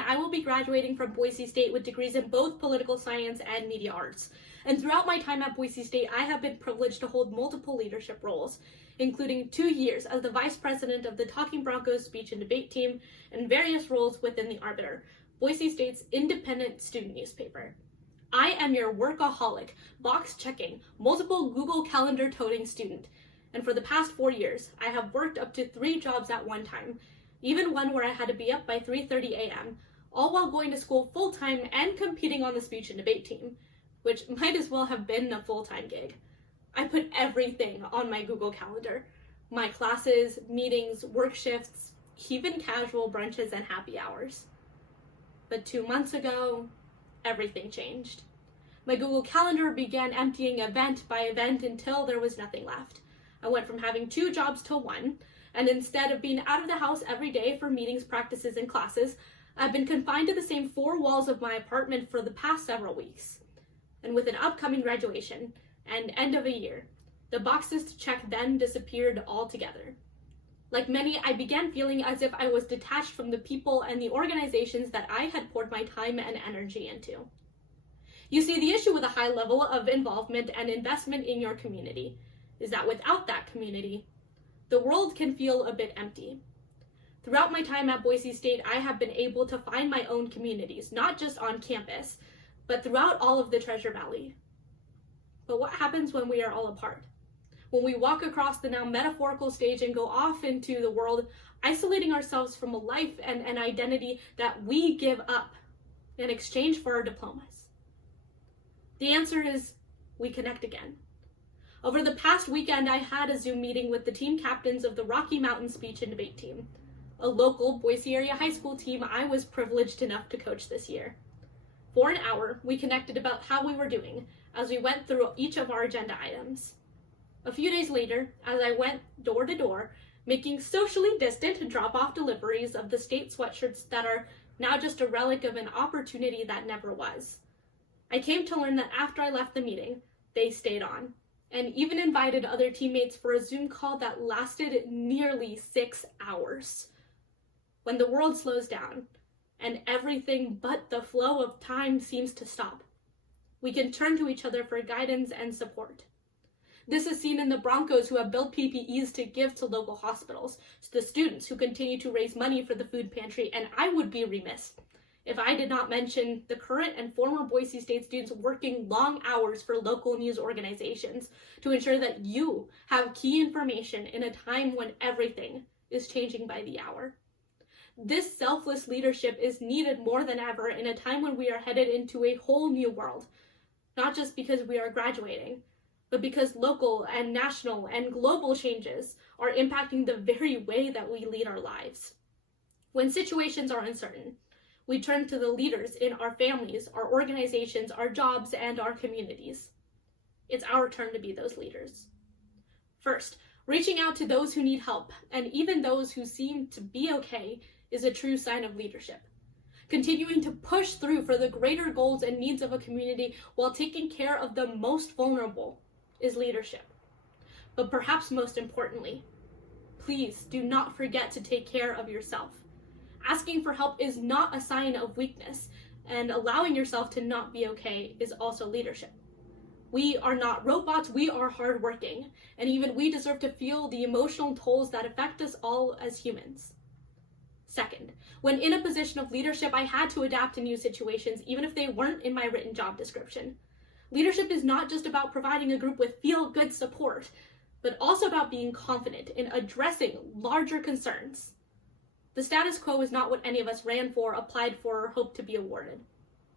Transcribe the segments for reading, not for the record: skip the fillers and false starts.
I will be graduating from Boise State with degrees in both political science and media arts. And throughout my time at Boise State, I have been privileged to hold multiple leadership roles, including 2 years as the vice president of the Talking Broncos speech and debate team and various roles within the Arbiter, Boise State's independent student newspaper. I am your workaholic, box-checking, multiple Google Calendar toting student. And for the past 4 years, I have worked up to 3 jobs at one time, even one where I had to be up by 3:30 a.m., all while going to school full-time and competing on the speech and debate team, which might as well have been a full-time gig. I put everything on my Google Calendar. My classes, meetings, work shifts, even casual brunches and happy hours. But 2 months ago, everything changed. My Google Calendar began emptying event by event until there was nothing left. I went from having 2 jobs to 1, and instead of being out of the house every day for meetings, practices, and classes, I've been confined to the same 4 walls of my apartment for the past several weeks. And with an upcoming graduation and end of a year, the boxes to check then disappeared altogether. Like many, I began feeling as if I was detached from the people and the organizations that I had poured my time and energy into. You see, the issue with a high level of involvement and investment in your community is that without that community, the world can feel a bit empty. Throughout my time at Boise State, I have been able to find my own communities, not just on campus, but throughout all of the Treasure Valley. But what happens when we are all apart? When we walk across the now metaphorical stage and go off into the world, isolating ourselves from a life and an identity that we give up in exchange for our diplomas? The answer is we connect again. Over the past weekend, I had a Zoom meeting with the team captains of the Rocky Mountain speech and debate team, a local Boise area high school team I was privileged enough to coach this year. For an hour, we connected about how we were doing as we went through each of our agenda items. A few days later, as I went door to door, making socially distant drop-off deliveries of the state sweatshirts that are now just a relic of an opportunity that never was, I came to learn that after I left the meeting, they stayed on, and even invited other teammates for a Zoom call that lasted nearly 6 hours. When the world slows down, and everything but the flow of time seems to stop, we can turn to each other for guidance and support. This is seen in the Broncos who have built PPEs to give to local hospitals, to the students who continue to raise money for the food pantry, and I would be remiss if I did not mention the current and former Boise State students working long hours for local news organizations to ensure that you have key information in a time when everything is changing by the hour. This selfless leadership is needed more than ever in a time when we are headed into a whole new world, not just because we are graduating, but because local and national and global changes are impacting the very way that we lead our lives. When situations are uncertain, we turn to the leaders in our families, our organizations, our jobs, and our communities. It's our turn to be those leaders. First, reaching out to those who need help, and even those who seem to be okay, is a true sign of leadership. Continuing to push through for the greater goals and needs of a community while taking care of the most vulnerable is leadership. But perhaps most importantly, please do not forget to take care of yourself. Asking for help is not a sign of weakness, and allowing yourself to not be okay is also leadership. We are not robots, we are hardworking, and even we deserve to feel the emotional tolls that affect us all as humans. Second, when in a position of leadership, I had to adapt to new situations, even if they weren't in my written job description. Leadership is not just about providing a group with feel-good support, but also about being confident in addressing larger concerns. The status quo is not what any of us ran for, applied for, or hoped to be awarded.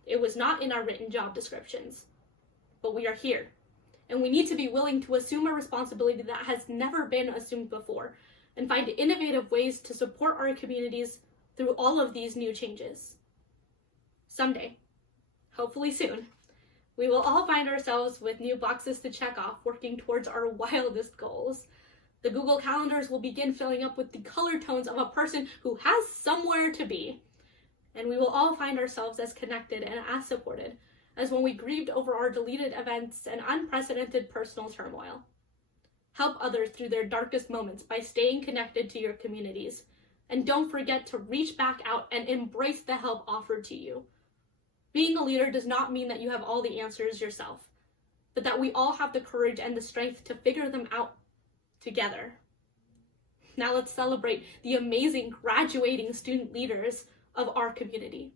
It was not in our written job descriptions. But we are here, and we need to be willing to assume a responsibility that has never been assumed before, and find innovative ways to support our communities through all of these new changes. Someday, hopefully soon, we will all find ourselves with new boxes to check off, working towards our wildest goals. The Google Calendars will begin filling up with the color tones of a person who has somewhere to be. And we will all find ourselves as connected and as supported as when we grieved over our deleted events and unprecedented personal turmoil. Help others through their darkest moments by staying connected to your communities And don't forget to reach back out and embrace the help offered to you. Being a leader does not mean that you have all the answers yourself, but that we all have the courage and the strength to figure them out together. Now let's celebrate the amazing graduating student leaders of our community.